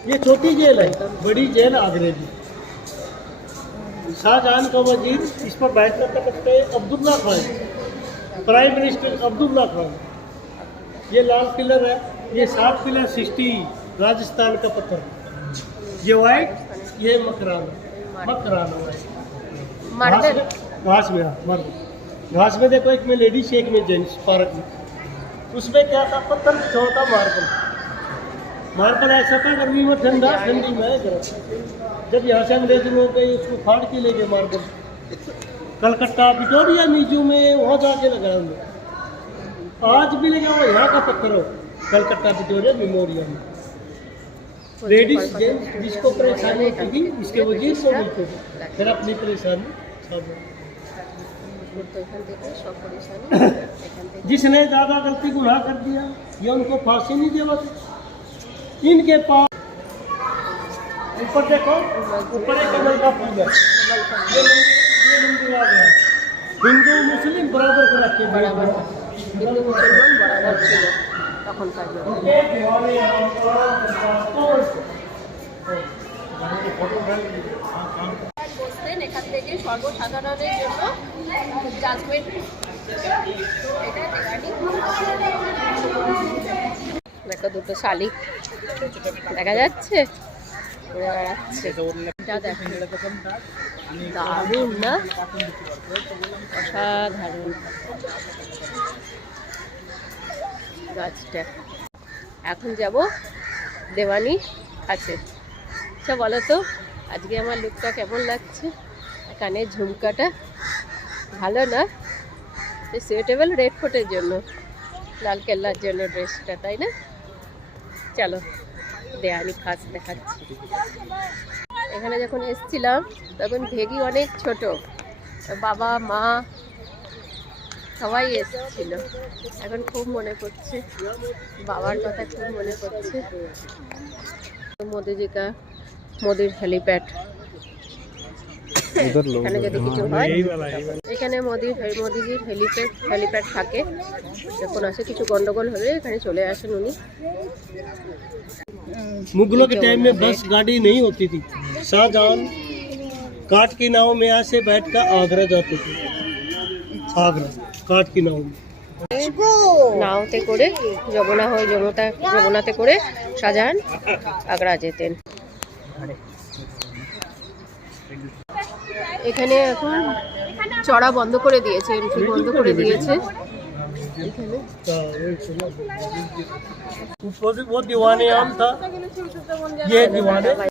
ये छोटी जेल है, बड़ी जेल आगरे की। शाहजहां का वजीर इस पर बैठना करते अब्दुल्ला खान, प्राइम मिनिस्टर अब्दुल्ला खान। ये लाल पिलर है, ये 7 पिलर 60 राजस्थान का पत्थर। ये वाइट, ये मकराना वाइट। घास में मर्द घास में देखो, एक में लेडीज एक में जेंट्स पार्क में। उसमें क्या था, पत्थर छोटा मार्बल ऐसा था, गर्मी में ठंडा, ठंडी में गर्म। जब यहाँ से अंग्रेज लोग गए उसको फाड़ के ले गए मार्बल, कलकत्ता विक्टोरिया म्यूजियम में, वहाँ जाके लगाया हमने। आज भी लगा हुआ यहाँ का पत्थर हो, कलकत्ता विक्टोरिया मेमोरियल में। लेडीज जेंट्स जिसको परेशानी होगी इसके वजह से मिलते फिर अपनी परेशानी सब। जिसने ज़्यादा गलती गुनाह कर दिया ये उनको फांसी नहीं देवा। इनके पास ऊपर देखो, ऊपर एक कमल का फूल है, ये मंदिर आ गया। हिंदू मुस्लिम बराबर कर रखे, बराबर हिंदू मुसलमान बराबर ছিল তখনকার বসতেন এখান থেকে সর্বসাধারণের জন্য জাজমেন্ট। দেখো দুটো শালিক দেখা যাচ্ছে, দারুণ না, অসাধারণ গাছটা। এখন যাব দেওয়ানি কাছে। আচ্ছা বলো তো আজকে আমার লুকটা কেমন লাগছে? কানের ঝুমকাটা ভালো না? সুইটেবল রেড ফোর্টের জন্য, লাল কেল্লার জন্য ড্রেসটা, তাই না? চলো দেওয়ানি খাস দেখাচ্ছি। এখানে যখন এসেছিলাম তখন ভেগি অনেক ছোট, বাবা মা সবাই এসেছিল। এখন খুব মনে পড়ছে বাবার কথা, খুব মনে পড়ছে। মোদিজি কা মোদির হেলিপ্যাড, এখানে যদি কিছু হয় এখানে মোদিজির হেলিপ্যাড থাকে। যখন আসে কিছু গন্ডগোল হলে এখানে চলে আসেন উনি। मुगलों के टाइम में बस गाड़ी नहीं होती थी। शाहजहां काठ की नाव में यहाँ से बैठ कर आगरा जाते थे। आगरा काठ की नाव में নাওতে করে যমুনাতে করে শাহজাহান আগ্রা যেতেন। এখানে এখন চড়া বন্ধ করে দিয়েছে, এন্ট্রি বন্ধ করে দিয়েছে। वो दीवाने आम था, ये दीवाने